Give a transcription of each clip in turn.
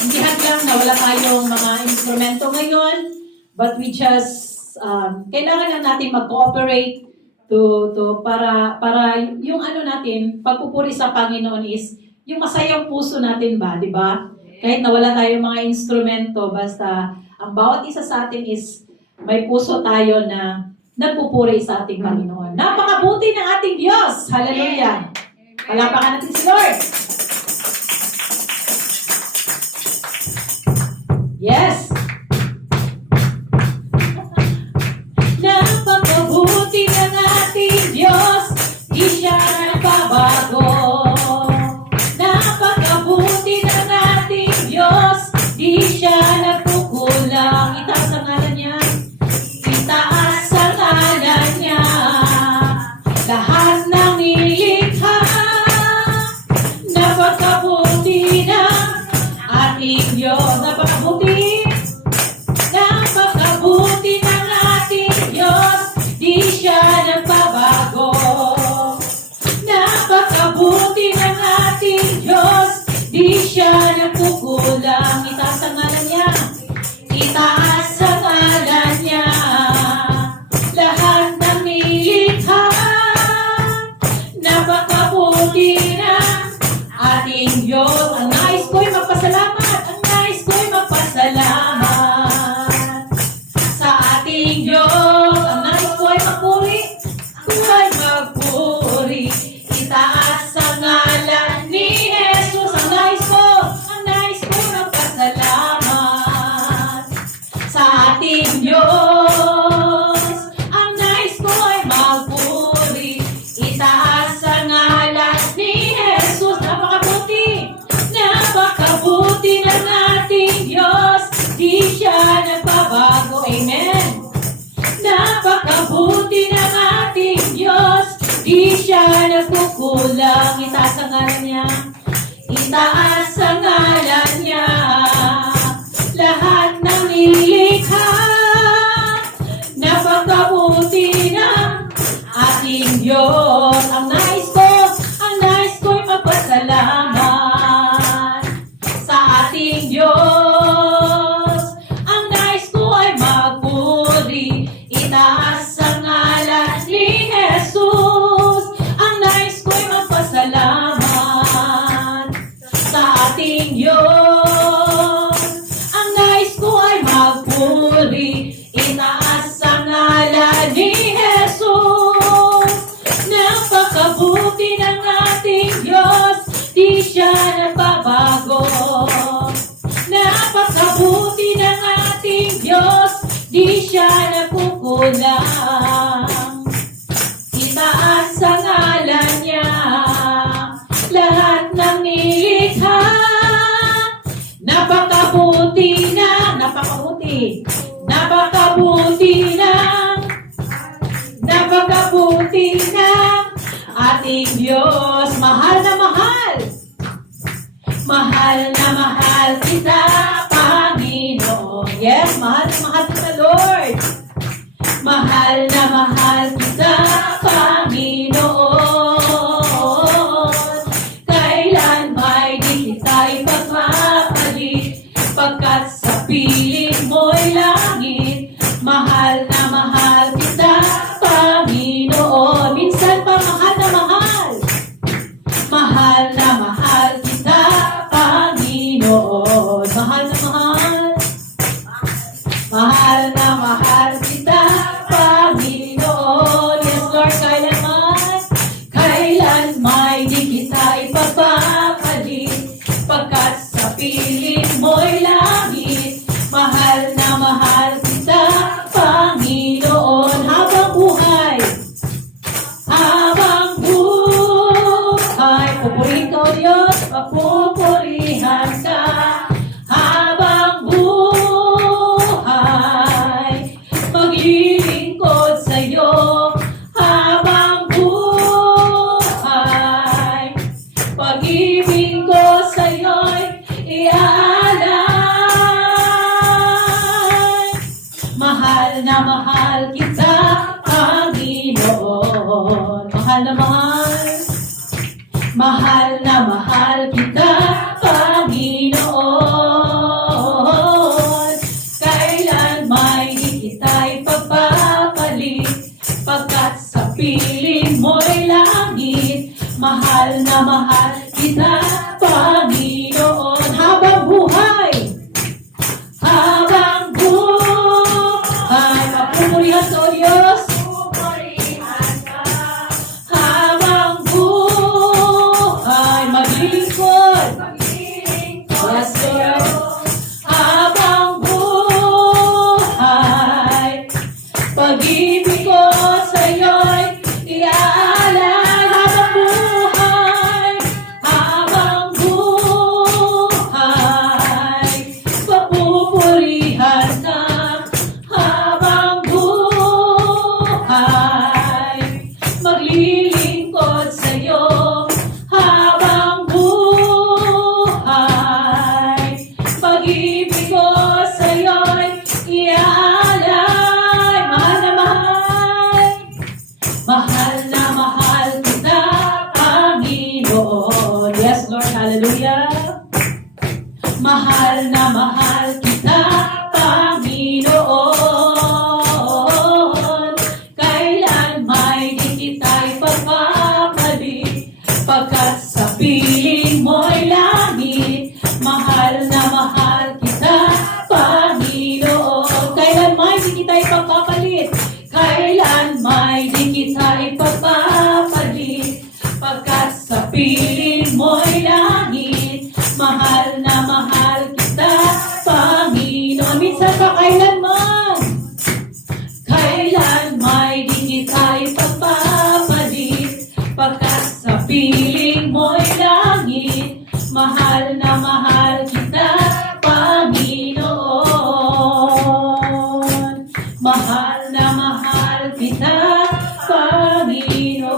Hindi hadlang na wala tayong mga instrumento ngayon, but we just, kailangan lang natin mag-cooperate para yung ano natin, pagpupuri sa Panginoon is yung masayang puso natin ba, di ba? Kahit nawala tayong mga instrumento, basta ang bawat isa sa atin is may puso tayo na nagpupuri sa ating Panginoon. Napakabuti ng ating Diyos! Hallelujah! Palapakan natin si Lord! Yes! Napakabuti ng ating Diyos, di siya nagbabago. Napakabuti ng ating Diyos, di siya nagkukulang. Itaas ang ngalan niya. Itaas ang ngalan niya. Lahat ng nilikha, napakabuti ng ating Diyos. Napakabuti. Napakabuti ng ating Diyos, di siya nagbabago. Napakabuti ng ating Diyos, di siya nagkukulang. Itaas ang ngalan niya. Itaas ang ngalan niya. Lahat ng nilikha, napakabuti ng ating Diyos. Ang nais ko'y magpasalamat. Ang nais ko'y magpasalamat sa ating Diyos. Ang nais ko'y magpuri. Ko'y magpuri. Itaas ang ngalan ni Jesus. Ang nais ko'y magpasalamat sa ating Diyos. Ang nais ko'y magpuri. Itaas ang ngalan ni Jesus. Napakabuti. Napakabuti ng ating Diyos. Di siya nagbabago. Amen. Napakabuti ng ating Diyos. Di siya nagkukulang. Itaas ang ngalan niya. Itaas ang ngalan niya. Lahat ng nilikha, napakabuti ng ating Diyos. Ang nais ko'y magpasalamat sa ating Diyos. Ang nais ko ay magpuri. Itaas ang ngalan ni Jesus. Ang nais ko'y magpasalamat sa ating Diyos. Ang nais ko ay magpuri. Itaas ang ngalan ni Jesus. Napakabuti ng ating Diyos, di siya nagbabago. Napakabuti ng ating Diyos, di siya nagkukulang. Itaas ang ngalan niya. Lahat ng nilikha, napakabuti na, napakabuti ng ating Diyos. Mahal na mahal. Mahal na mahal kita, Panginoon. Yes, mahal na mahal kita, Lord. Mahal na mahal kita, Panginoon. Kailan ba'y di kita ipagpapalit, pagkat sa piling mo'y langit. Mahal na mahal kita, Panginoon. Minsan pa mahal na mahal. Mahal na mahal kita, Panginoon. Mahal na mahal. Mahal na mahal kita, Panginoon. Yes, Lord, kailan may di kita ipagpapalit, pagkat sa piling mo'y langit. Mahal na mahal kita, Panginoon. Habang buhay, pupurihin ka, O Diyos, papupurihan ka. Habang buhay, maglilingkod sa'yo. Habang buhay, pag-ibig ko sa'yo'y iaalay. Mahal na mahal kita, Panginoon. Mahal na mahal. Mahal na mahal kita, Panginoon. Mahal na mahal kita, Panginoon. Kailan may di kita'y pagpapalit, pagkat sa piling mo'y langit. Mahal na mahal kita, Panginoon. Kailan may di kita'y pagpapalit, kailan may di kita'y pagpapalit, pagkat sa piling mo'y langit. Mahal na mahal kita, Panginoon. Minsan pa kailanman, kailan may di kita'y pagpapalit, pagkat sa piling mo'y langit. Mahal na mahal kita, Panginoon. Mahal na mahal kita, Panginoon.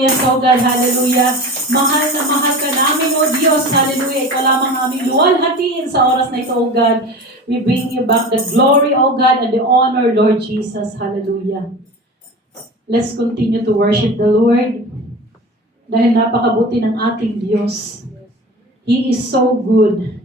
Yes, oh God, hallelujah. Mahal na mahal ka namin, O Diyos, hallelujah. Ito lamang aming luwalhatiin sa oras na ito, O God. We bring you back the glory, O God, and the honor, Lord Jesus, hallelujah. Let's continue to worship the Lord. Dahil napakabuti ng ating Diyos. He is so good.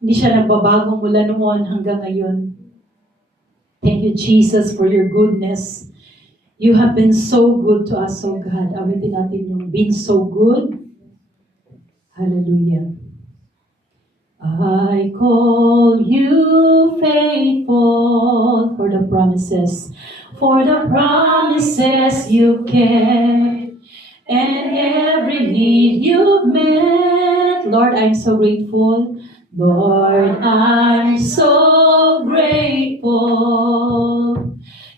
Hindi siya nagbabago mula noon hanggang ngayon. Thank you, Jesus, for your goodness. You have been so good to us, oh God. Awitin natin yung been so good. Hallelujah. I call you faithful for the promises you kept, and every need you've met. Lord, I'm so grateful. Lord, I'm so grateful.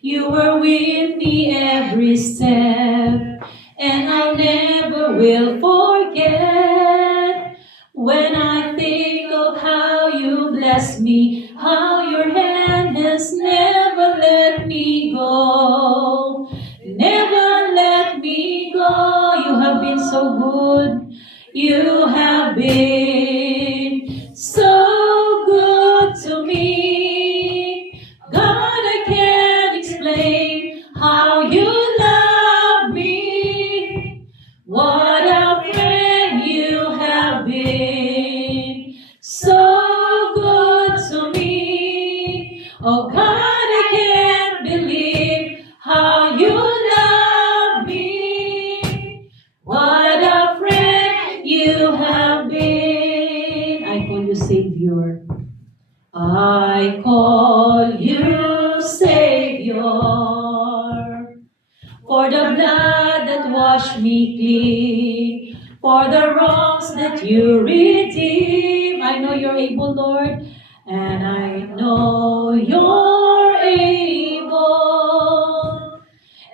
You were with me every step, and I never will forget. When I think of how you blessed me, how your hand has never let me go. Never let me go. You have been so good. You have been so good to me. God, I can't explain how you love me. What a friend you have been. So good to me. Oh God, I can't believe how you love me. What a friend you have been. I call you Savior. I call you Savior. For the blood that washed me clean. For the wrongs that you redeem. I know you're able, Lord. And I know you're able.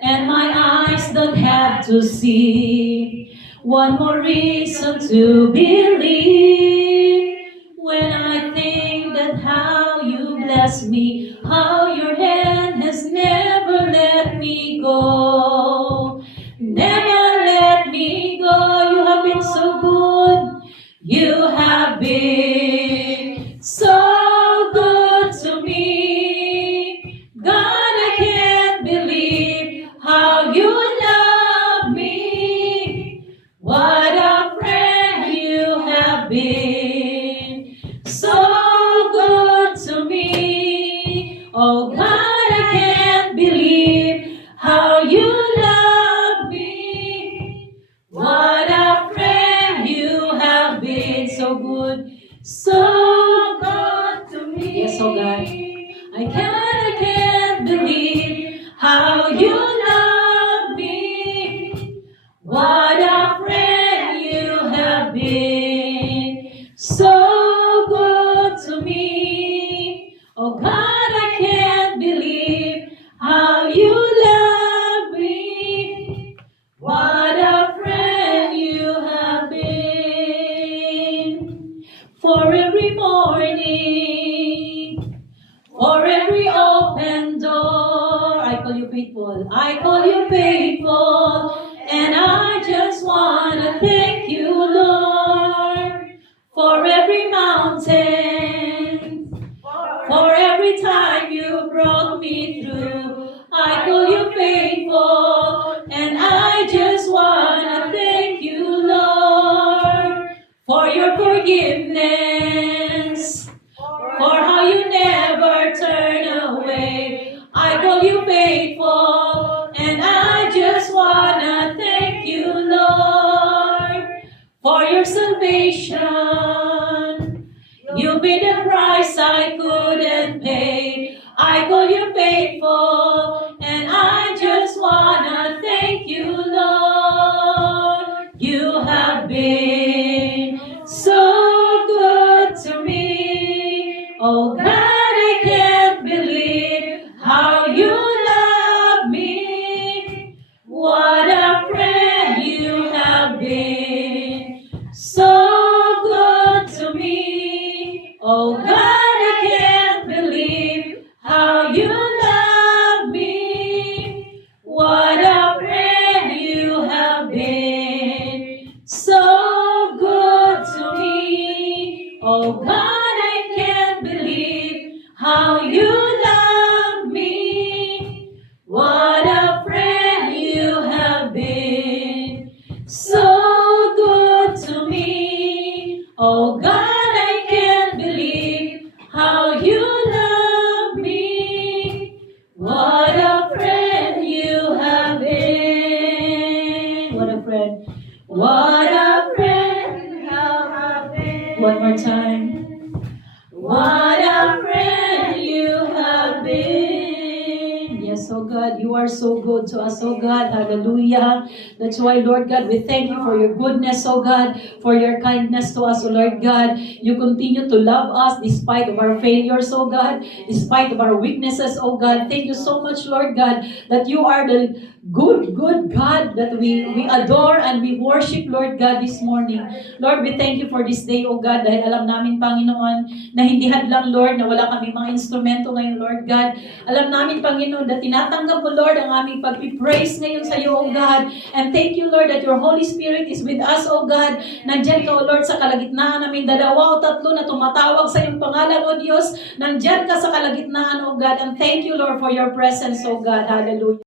And my eyes don't have to see. One more reason to believe. When I think that how you bless me, how your hand has never let me go. Never let me go. You have been so good. You have been so good to me. God, I can't believe how you love me. What a friend you have been. So good to me. Oh God, I can't believe how you love me. What a friend you have been. So good. So good to me. Yes, oh God. I can't believe how you love me. What a friend you have been. So good to me. Oh God, I can't believe how you love me. What a friend you have been. For every morning, for every open door, I call you faithful. I call you faithful. And I just want to thank you, Lord, for every mountain, for every time you brought me through. I call you faithful, and I just want to thank you, Lord, for your forgiveness, for how you never turn away. I call you faithful, and I just wanna thank you, Lord, for your salvation. You paid the price I couldn't pay. I call you faithful, and I just wanna thank you, Lord. You have been so good to me. Oh God, I can't believe how you love me. What a friend you have been. So good to me. Oh God, I can't believe how you love me. What a friend you have been. So good to me. Oh God, I can't believe how you love me. What a friend you have been. So good to me. Oh God, I can't believe how you love me. What a friend you have been. What a friend. What a friend you have been. One more time. What a friend you have been. Yes, oh God, you are so good to us, oh God. Hallelujah. That's why, Lord God, we thank you for your goodness, oh God, for your kindness to us, oh Lord God. You continue to love us despite of our failures, oh God, despite of our weaknesses, oh God. Thank you so much, Lord God, that you are the good God that we adore and we worship, Lord God, this morning. Lord, we thank you for this day, oh God, dahil alam namin, Panginoon, na hindi hadlang, Lord, na wala kami mga instrumento ngayon, Lord God. Alam namin, Panginoon, na tinatanggap mo, Lord, ang aming pag-praise ngayon sa iyo, oh God. And thank you, Lord, that your Holy Spirit is with us, oh God. Nandyan ka, oh Lord, sa kalagitnaan namin, dalawa o tatlo na tumatawag sa iyong pangalan, oh Diyos. Nandyan ka sa kalagitnaan, oh God. And thank you, Lord, for your presence, oh God. Hallelujah.